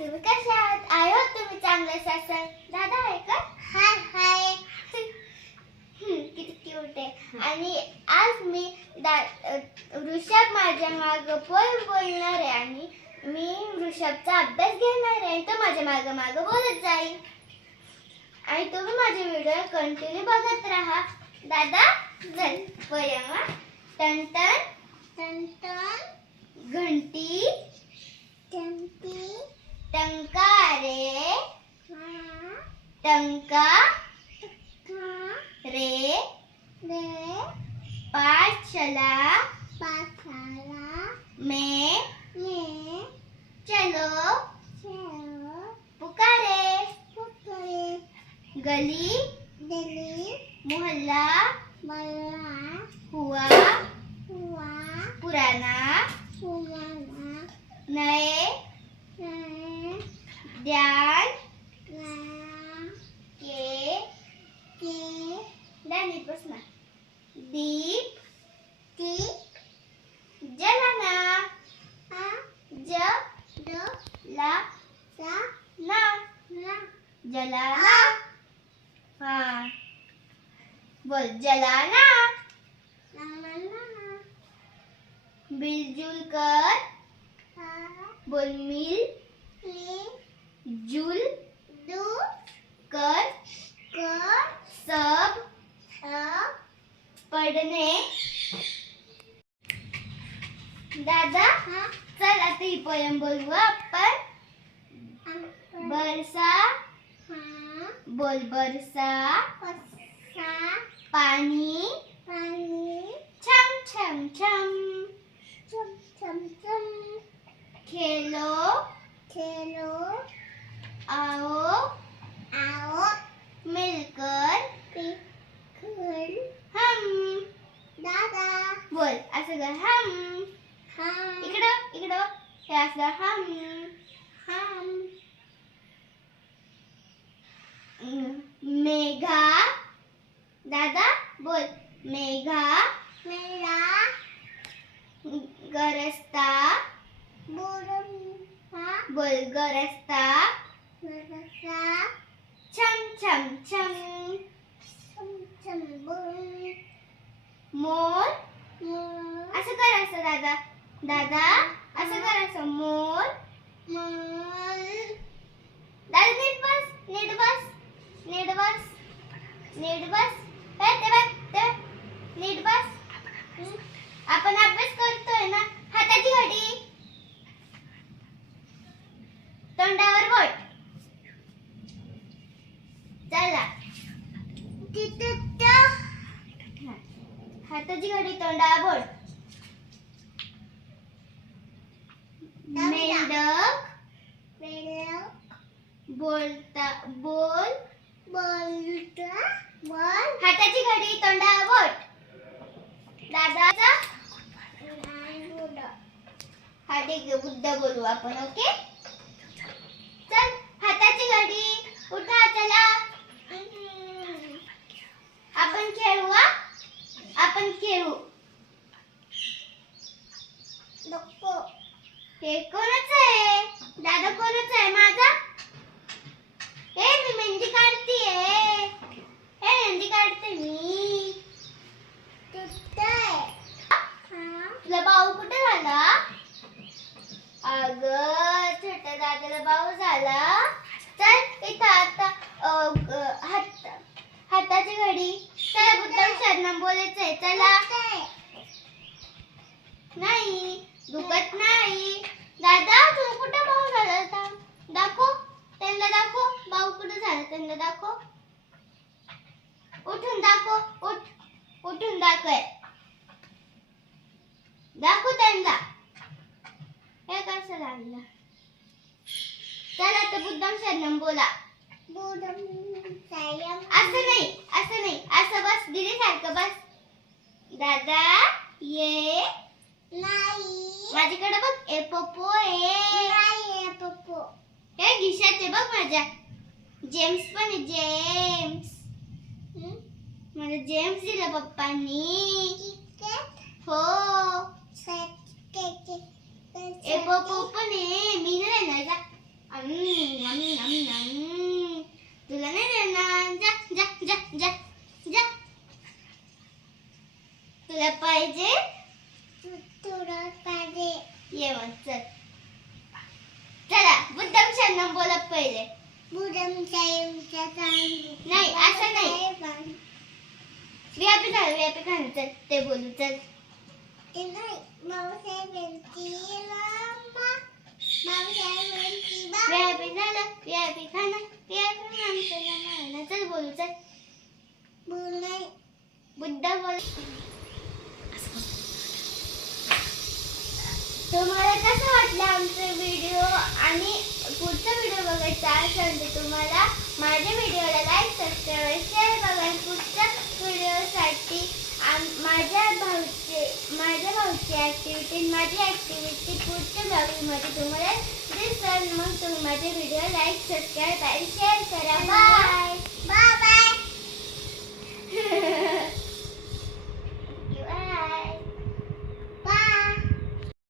तुम्ही कशा आहात? आय होप तुम्ही चांगले असाल. दादा आहे का? हाय हाय. किती क्यूट आहे. आणि आज मी ऋषभ माझ्या माग पोएम बोलणार आहे आणि मी ऋषभचा अभ्यास घेणार आहे तो माझ्या माग माग बोलत जाईल. आणि तुम्ही माझे व्हिडिओ कंटिन्यू बघत राहा. दादा चल पोएम हा. टन टन. घंटी. घंटी टंकारे टंका रे। रे। पाठशाला पाठशाला में। में। चलो। चलो। पुकारे। पुकारे। गली। गली। मोहल्ला। मोहल्ला। हुआ। हुआ। पुराना। बोल जलाना मिलजुल कर बोल मिल जुल कर कर सब. पढ़ने दादा चल आता ही पोयम बोलू आपण. बरसा. बोल बरसा. पाणी? पाणी. छम छम छम. छम छम छम. खेलो. खेलो. आओ. आओ. मिलकर. मिलकर. हम. दादा. बोल असं कर. हम. हम इकडं इकडं. हे असं हम मेघा दादा बोल. मेघा मेघा गरजता बोल गरजता छम छम छम. मोर. असं कर असं दादा. दादा असं कर असं. मोर. दादा नीट बस नीट बस नीट बस नीट बस. नीट बस? आपण अभ्यास करतोय ना हाताची घडी. तोंडावर बोट. चला. हाताची घडी तोंडावर बोट. मेंढक. बोलता बोल. हाताची घडी तोंडावर बोट. दादाचा हा ठीक आहे बुद्ध बोलू आपण ओके? चल हाताची घडी उठा चला. आपण खेळू आपण खेळू. हे कोणच आहे? दादा कोणच आहे? माझा हे मी मेहंदी काढतीये हे मेहंदी काढते मी तुला भाऊ कुठे झाला? अग छोट्या दादाला भाऊ झाला. चल इथं आता हात हाताची घडी. चला बुद्धम शरणम बोलायचंय. चला. नाही दुखत नाही. दादा तू कुठं भाऊ झाला दाखव. त्यांना दाखव. भाऊ कुठं झाला? त्यांना दाखव. उठून दाखव उठ उठून दाखव. दाखव त्यांना. हे कसं लागलं? चला तर बुद्धम शरणम बोला. असं नाही असं नाही असं बस दिदी सारखं बस. दादा ये. नाही. माझ्याकडे बघ ए पप्पो ए पप्पो. हे घिशात आहे बघ माझ्या. जेम्स पण जेम्स. म्हणजे जेम्स दिला पप्पांनी. हो. ए पप्पू पण आहे मी नाही देणार. जा. अम, तुला नाही देणार. जा जा जा जा जा. तुला पाहिजे? ये मग चल. चला बुद्धम शरणम बोलत पहिले. बुद्धम नाही, असं नाही. व्यापी झालं व्यापी खाणं चल ते बोलू चल. व्यापी झालं व्यापी खाणं व्यापी माणसाला मारणं चल बोलू चल. बुद्ध बोल. तुम्हाला कसं वाटलं आमचं व्हिडिओ आणि पुढचा व्हिडिओ बघायचा असेल तर तुम्हाला माझ्या व्हिडिओला लाईक सबस्क्राईब शेअर बघा आणि पुढच्या व्हिडिओसाठी आम- माझ्या भाऊचे होती ॲक्टिव्हिटी माझी ॲक्टिव्हिटी पुढच्या ब्लॉगिंगमध्ये तुम्हाला दिसेल. मग तुम्ही माझे व्हिडिओ लाईक सबस्क्राईब आणि शेअर करा. बाय